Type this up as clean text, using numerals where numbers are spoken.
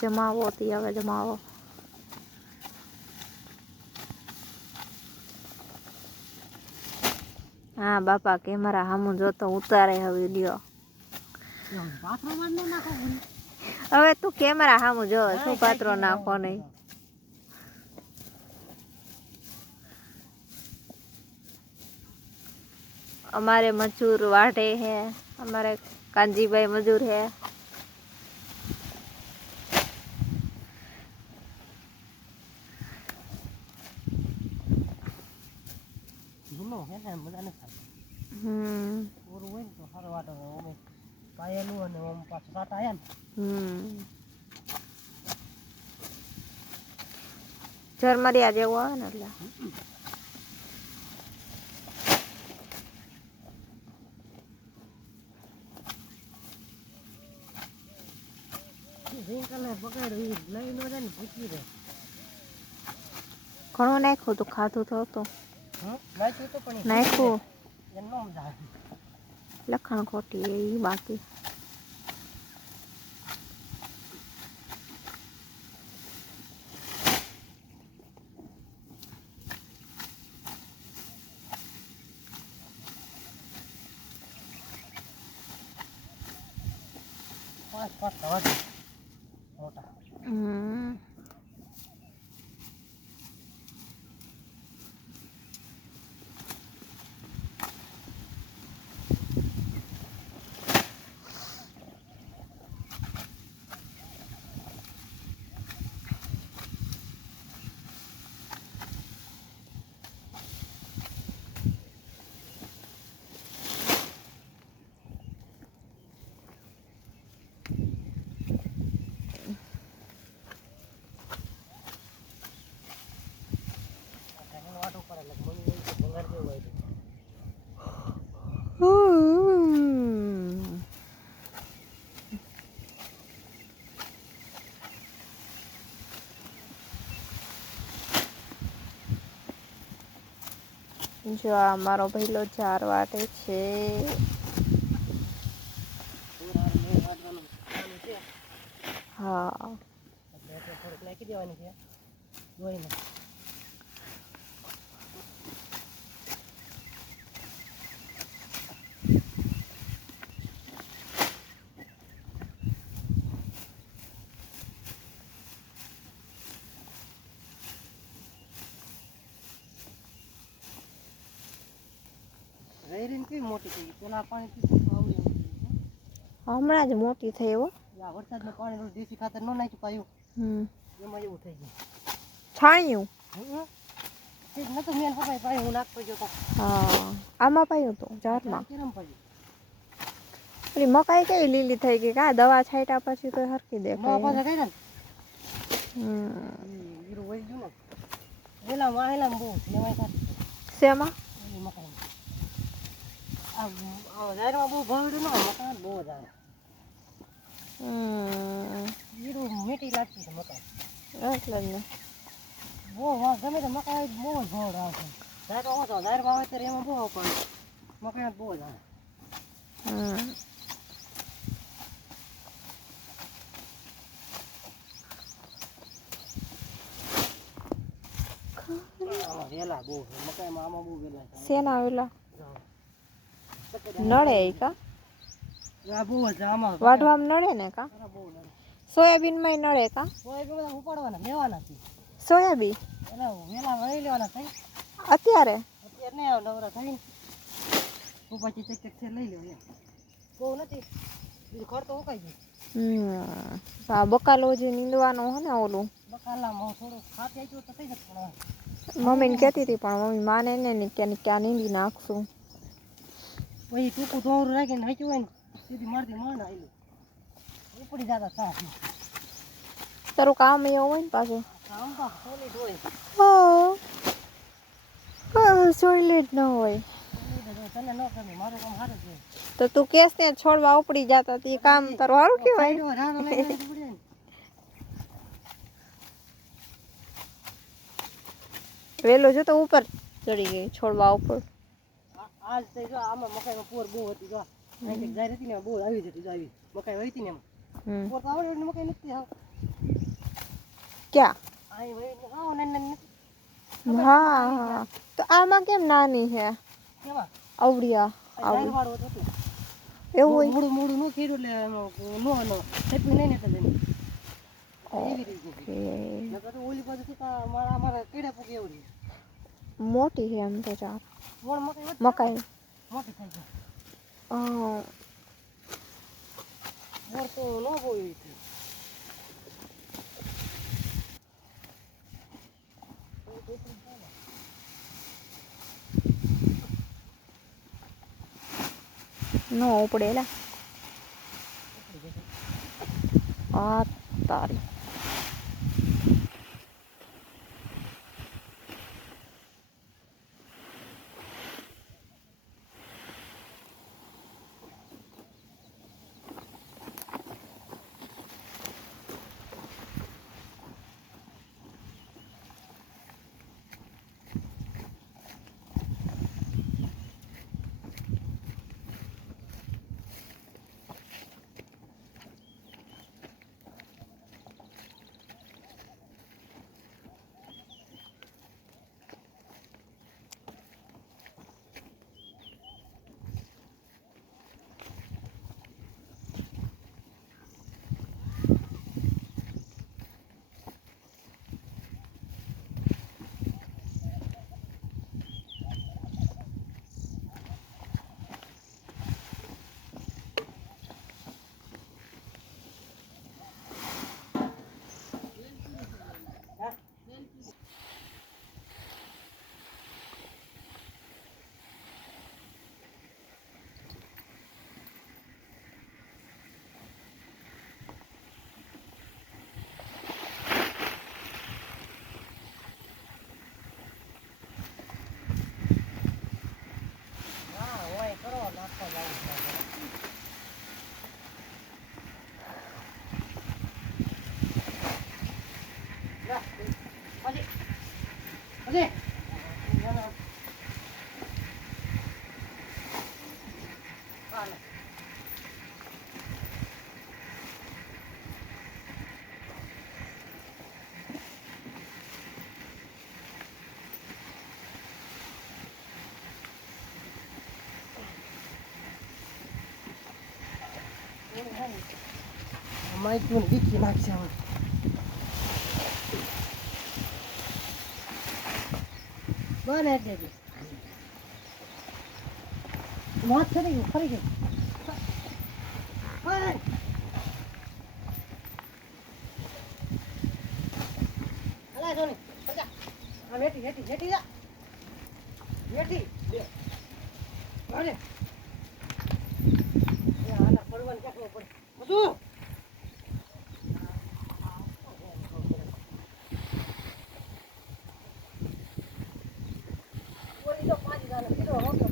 જમાવો તી હવે જમાવો. હા બાપા કેમેરા સામું જોતો ઉતારે હવે વિડિયો. હવે તું કેમેરા સામું જો શું પાત્રો નાખો નહીં. हमारे मजूर वाटे हैं, हमारे कांजी भाई मजूर है. झरमरिया जेवुं आवे ने એટલે ઘણું નાખ્યું તો ખાધું તો હતું નાખ્યું લખણ ખોટી એ બાકી જો આ મારો ભઈલો ચાર વાટે છે. હા નાખી દેવાની છે જોઈને હમણાં જ મોટી થઈ હો વરસાદનું પાણી દેશી ખાતર ન નાખ્યું પાયું એમાં એવું થઈ ગયું છાણ્યું નતું મેલ પકાય પાયું હું નાખતો ગયો તો હા આમાં પાયું તો જારમાં પેલી મકાઈ કઈ લીલી થઈ ગઈ કા દવા છાંટ્યા પછી તો હરકી દેખાય પાછા કઈ ને હીરો વઈ ગયું ને વેલા વાહેલા બહુ લેવાય શેમાં મકાઈ જાહેરમાં બહુ ભાવડું ના મકાન બહુ જાય હીરું મીઠી લાગતી છે મકાઈ એટલે જ ને બહુ ગમે તે મકાઈ બહુ જ ભાવડ આવશે જાહેર ઓછો જાહેરમાં આવે ત્યારે એમાં બહુ પણ મકાઈ બહુ જાય વેલા બહુ મકાઈમાં આમાં બહુ વેલા શેના વેલા નડે કા વાઢવામાં નડે ને કા સોયાબીન માં નડે કા સોયાબીન ઉપાડવાના લેવાના છે સોયાબીન એના વેલા વળી લેવાના થઈ અત્યારે અત્યારે ને નવરા થઈને પછી ચેક ચેક લઈ લેવો બહુ નથી બીજું ખર્ચો ઉકાઈ જાય આ બકાલો જે નીંદવાનો હે ને ઓલું બકાલામાં થોડું ખાતી આપ્યું તો થઈ જશે મમ્મીને કહેતી હતી પણ મમ્મી માને ને ક્યાં નીંદી નાખશું પછી ટૂંકું દોરું રાખીને હાચ્યું હોય ને સીધી મારથી માંડ આવેલું ઉપડી જતા સાફ તારું કામ એવું હોય ને પાછું કામ તો સોલિડ હોય સોલિડ ન હોય તને ન કરે મારું કામ સારું છે તો તું કેસ ને છોડવા ઉપડી જતા તે કામ તારું સારું કહેવાય વેલો જો તો ઉપર ચડી ગઈ છોડવા ઉપર આજ તો જો આમાં મકાઈમાં પોર બહુ હતી જો અહીં જાહેર હતી ને બહુ આવી જતી આવી મકાઈ વહીતી ને એમાં પોર તો આવડે મકાઈ નથી આવ ક્યાં? હા તો આમાં કેમ નાની છે? આવડિયા એવું હોય? મોડું મોડું નો કર્યું એટલે નો થતું નહીં ને એટલે ઓલી બાજુ મારા કીડા પૂગે એવું મોટી છે એમ તો ચાર મકાઈ મોટી થાય છે મોર તો ન હોય નો ઉપડેલા આ તારી માઇક્રોન વીખી નાખશે હવે બને એટલે વાત થઈ ગઈ ફરી ગઈ અલા જોની પજા આ હેઠી હેઠી હેઠી જા હેઠી બે અરે આના પડવાનું ક્યાં પડે બધું ઓલી તો 5 ગાના કીધો